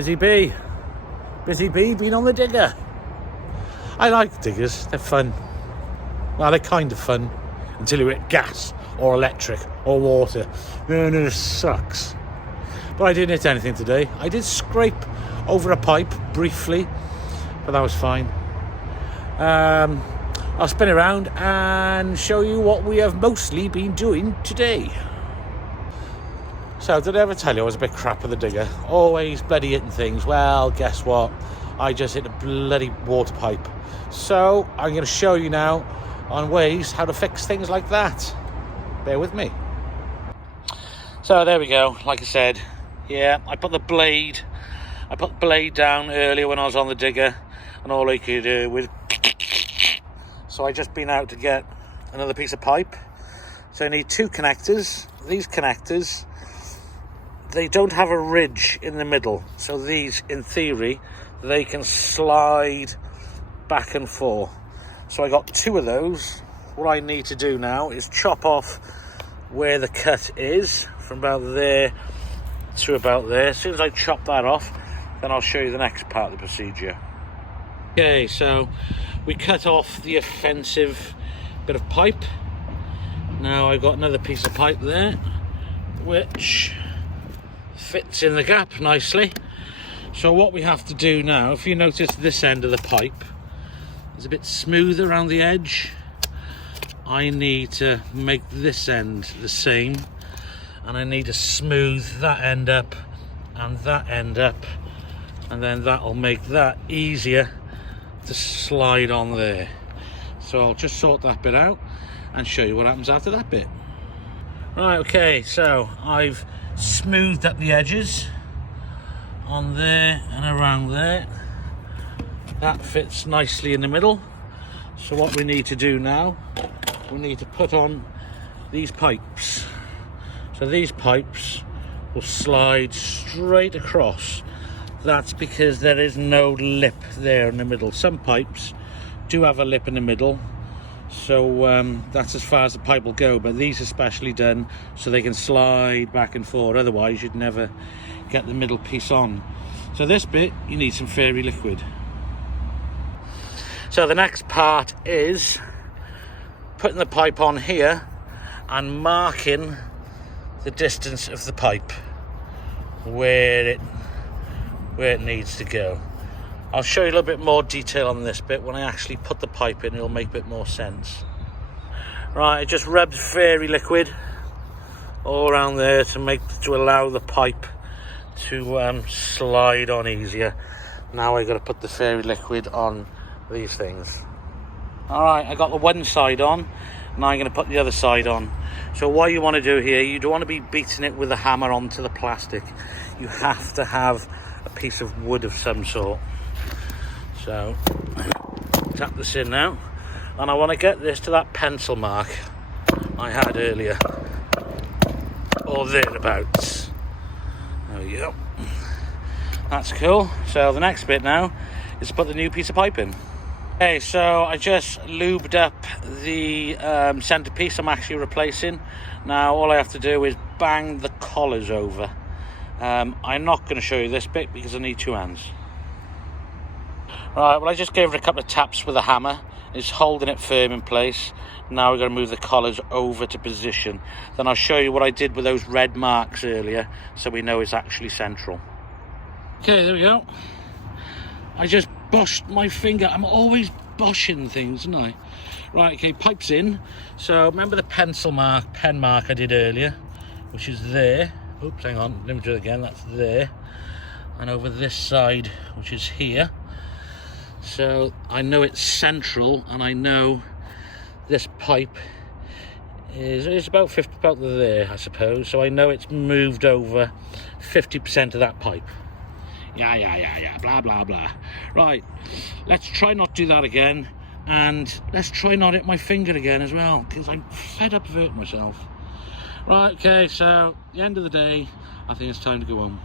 Busy bee. Busy bee being on the digger. I like diggers, they're fun. Well, they're kind of fun until you hit gas or electric or water. Then it sucks. But I didn't hit anything today. I did scrape over a pipe briefly, but that was fine. I'll spin around and show you what we have mostly been doing today. So, did I ever tell you I was a bit crap with the digger? Always bloody hitting things. Well, guess what? I just hit a bloody water pipe. So, I'm going to show you now on ways how to fix things like that. Bear with me. So, there we go. Like I said, yeah, I put the blade down earlier when I was on the digger, and all I could do with... So I just been out to get another piece of pipe. So I need two connectors. These connectors, they don't have a ridge in the middle. So these, in theory, they can slide back and forth. So I got two of those. What I need to do now is chop off where the cut is, from about there to about there. As soon as I chop that off, then I'll show you the next part of the procedure. Okay, so we cut off the offensive bit of pipe. Now I've got another piece of pipe there, which fits in the gap nicely. So what we have to do now, if you notice this end of the pipe is a bit smoother around the edge, I need to make this end the same, and I need to smooth that end up and that end up, and then that'll make that easier to slide on there. So I'll just sort that bit out and show you what happens after that bit. Right, okay, so I've smoothed up the edges on there and around there. That fits nicely in the middle. So what we need to do now, we need to put on these pipes. So these pipes will slide straight across. That's because there is no lip there in the middle. Some pipes do have a lip in the middle, so that's as far as the pipe will go, but these are specially done so they can slide back and forth. Otherwise you'd never get the middle piece on. So this bit, you need some fairy liquid. So the next part is putting the pipe on here and marking the distance of the pipe where it needs to go. I'll show you a little bit more detail on this bit when I actually put the pipe in. It'll make a bit more sense. Right, I just rubbed fairy liquid all around there to allow the pipe to slide on easier. Now I've got to put the fairy liquid on these things. Alright, I got the one side on, now I'm going to put the other side on. So what you want to do here, you don't want to be beating it with a hammer onto the plastic. You have to have a piece of wood of some sort. So tap this in now, and I want to get this to that pencil mark I had earlier, or thereabouts. There we go. That's cool. So the next bit now is to put the new piece of pipe in. Okay, so I just lubed up the centerpiece I'm actually replacing. Now all I have to do is bang the collars over. I'm not going to show you this bit because I need two hands. Right, well I just gave it a couple of taps with a hammer. It's holding it firm in place. Now we're going to move the collars over to position. Then I'll show you what I did with those red marks earlier so we know it's actually central. Okay, there we go. I just boshed my finger. I'm always boshing things, aren't I? Right, okay, pipe's in. So remember the pen mark I did earlier, which is there. Oops, hang on, let me do it again. That's there. And over this side, which is here. So I know it's central, and I know this pipe is about there, I suppose. So I know it's moved over 50% of that pipe. Yeah, blah, blah, blah. Right, let's try not do that again. And let's try not hit my finger again as well, because I'm fed up of hurting myself. Right, okay, so, the end of the day, I think it's time to go home.